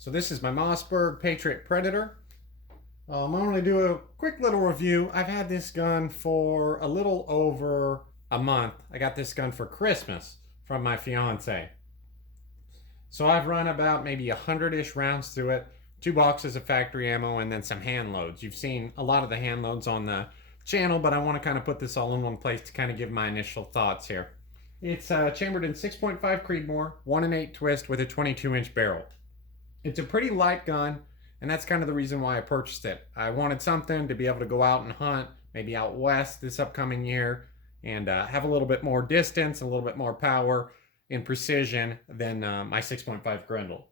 So this is my Mossberg Patriot Predator. I'm going to do a quick little review. I've had this gun for a little over a month. I got this gun for Christmas from my fiance. So I've run about maybe 100-ish rounds through it, 2 boxes of factory ammo, and then some hand loads. You've seen a lot of the hand loads on the channel, but I want to kind of put this all in one place to kind of give my initial thoughts here. It's chambered in 6.5 Creemoor, 1 twist with a 22-inch barrel. It's a pretty light gun, and that's kind of the reason why I purchased it. I wanted something to be able to go out and hunt, maybe out west this upcoming year, and have a little bit more distance, a little bit more power and precision than my 6.5 Grendel.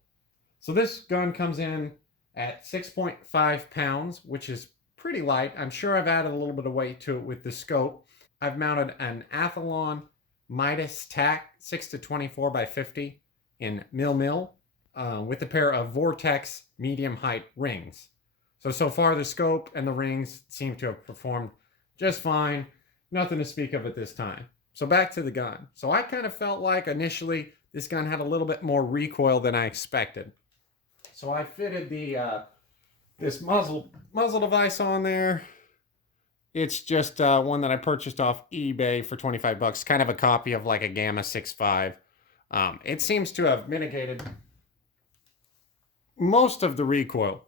So this gun comes in at 6.5 pounds, which is pretty light. I'm sure I've added a little bit of weight to it with the scope. I've mounted an Athlon Midas Tac 6-24 by 50 in mil. With a pair of Vortex medium height rings. So far the scope and the rings seem to have performed just fine. Nothing to speak of at this time. So back to the gun. So I kind of felt like initially this gun had a little bit more recoil than I expected. So I fitted the this muzzle device on there. It's just one that I purchased off eBay for 25 bucks. Kind of a copy of like a Gamma 6.5. It seems to have mitigated most of the recoil.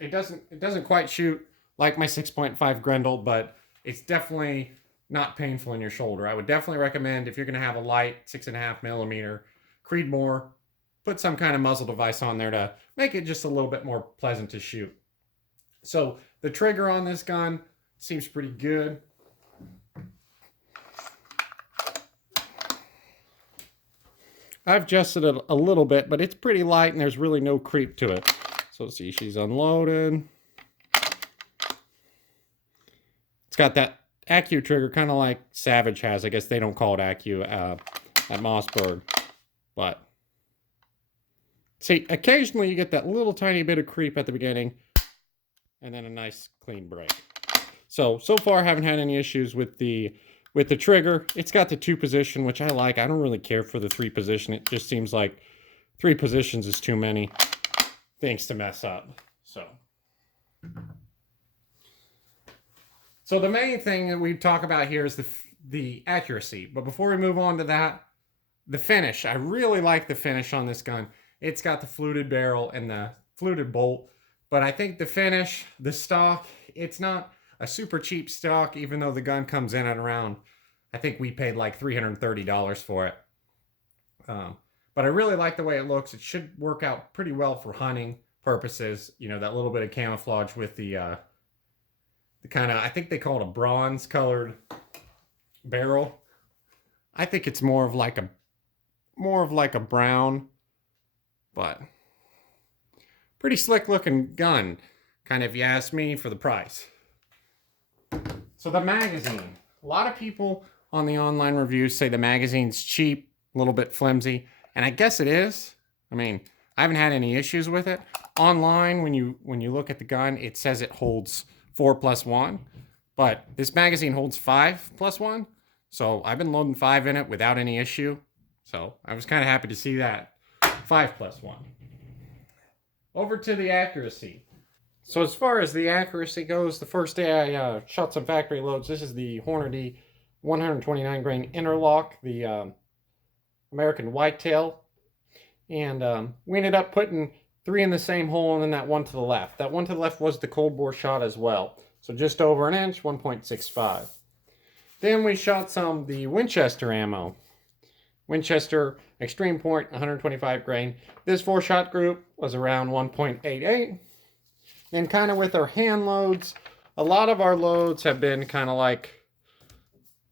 It doesn't quite shoot like my 6.5 Grendel, but it's definitely not painful in your shoulder. I would definitely recommend, if you're going to have a light 6.5mm Creemoor, put some kind of muzzle device on there to make it just a little bit more pleasant to shoot. So the trigger on this gun seems pretty good. I've adjusted it a little bit, but it's pretty light and there's really no creep to it. So see, she's unloaded. It's got that Accu trigger, kind of like Savage has. I guess they don't call it Accu at Mossberg. But see, occasionally you get that little tiny bit of creep at the beginning and then a nice clean break. So far I haven't had any issues with the trigger. It's got the 2 position, which I like. I don't really care for the 3 position. It just seems like 3 positions is too many things to mess up. So the main thing that we talk about here is the accuracy. But before we move on to that, the finish. I really like the finish on this gun. It's got the fluted barrel and the fluted bolt. But I think the finish, the stock, it's not a super cheap stock, even though the gun comes in at around, I think we paid like $330 for it. But I really like the way it looks. It should work out pretty well for hunting purposes. You know, that little bit of camouflage with the kind of, I think they call it a bronze colored barrel. I think it's more of like a brown, but pretty slick looking gun, kind of, if you ask me, for the price. So the magazine. A lot of people on the online reviews say the magazine's cheap, a little bit flimsy, and I guess it is. I mean, I haven't had any issues with it. Online, when you look at the gun, it says it holds 4+1, but this magazine holds 5+1. So I've been loading 5 in it without any issue. So I was kind of happy to see that 5+1. Over to the accuracy. So as far as the accuracy goes, the first day I shot some factory loads. This is the Hornady 129 grain interlock, the American whitetail. And we ended up putting 3 in the same hole and then that one to the left. That one to the left was the cold bore shot as well. So just over an inch, 1.65. Then we shot the Winchester ammo. Winchester Extreme Point 125 grain. This 4-shot group was around 1.88. And kind of with our hand loads, a lot of our loads have been kind of like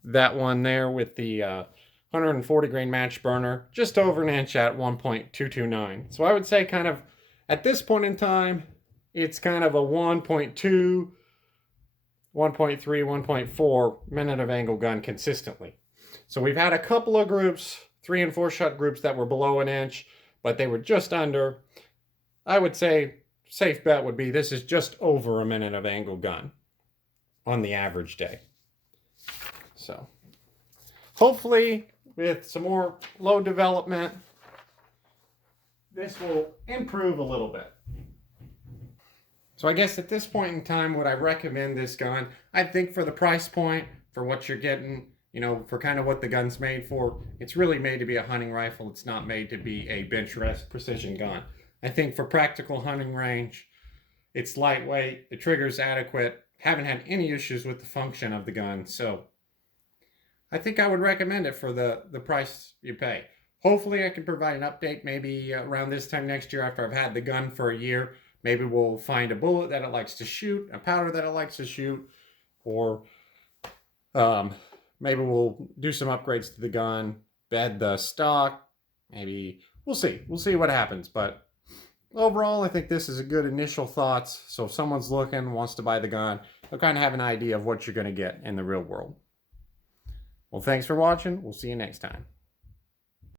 that one there with the 140 grain match burner, just over an inch at 1.229. So I would say kind of at this point in time, it's kind of a 1.2, 1.3, 1.4 minute of angle gun consistently. So we've had a couple of groups, 3 and 4 shot groups that were below an inch, but they were just under. I would say safe bet would be this is just over a minute of angle gun on the average day. So hopefully with some more load development, this will improve a little bit. So I guess at this point in time, would I recommend this gun? I think for the price point, for what you're getting, you know, for kind of what the gun's made for, it's really made to be a hunting rifle. It's not made to be a bench rest precision gun. I think for practical hunting range, it's lightweight, the trigger's adequate, haven't had any issues with the function of the gun, so I think I would recommend it for the price you pay. Hopefully I can provide an update maybe around this time next year after I've had the gun for a year. Maybe we'll find a bullet that it likes to shoot, a powder that it likes to shoot, or maybe we'll do some upgrades to the gun, bed the stock, maybe, we'll see. We'll see what happens, but overall, I think this is a good initial thoughts. So if someone's looking, wants to buy the gun, they'll kind of have an idea of what you're going to get in the real world. Well, thanks for watching. We'll see you next time.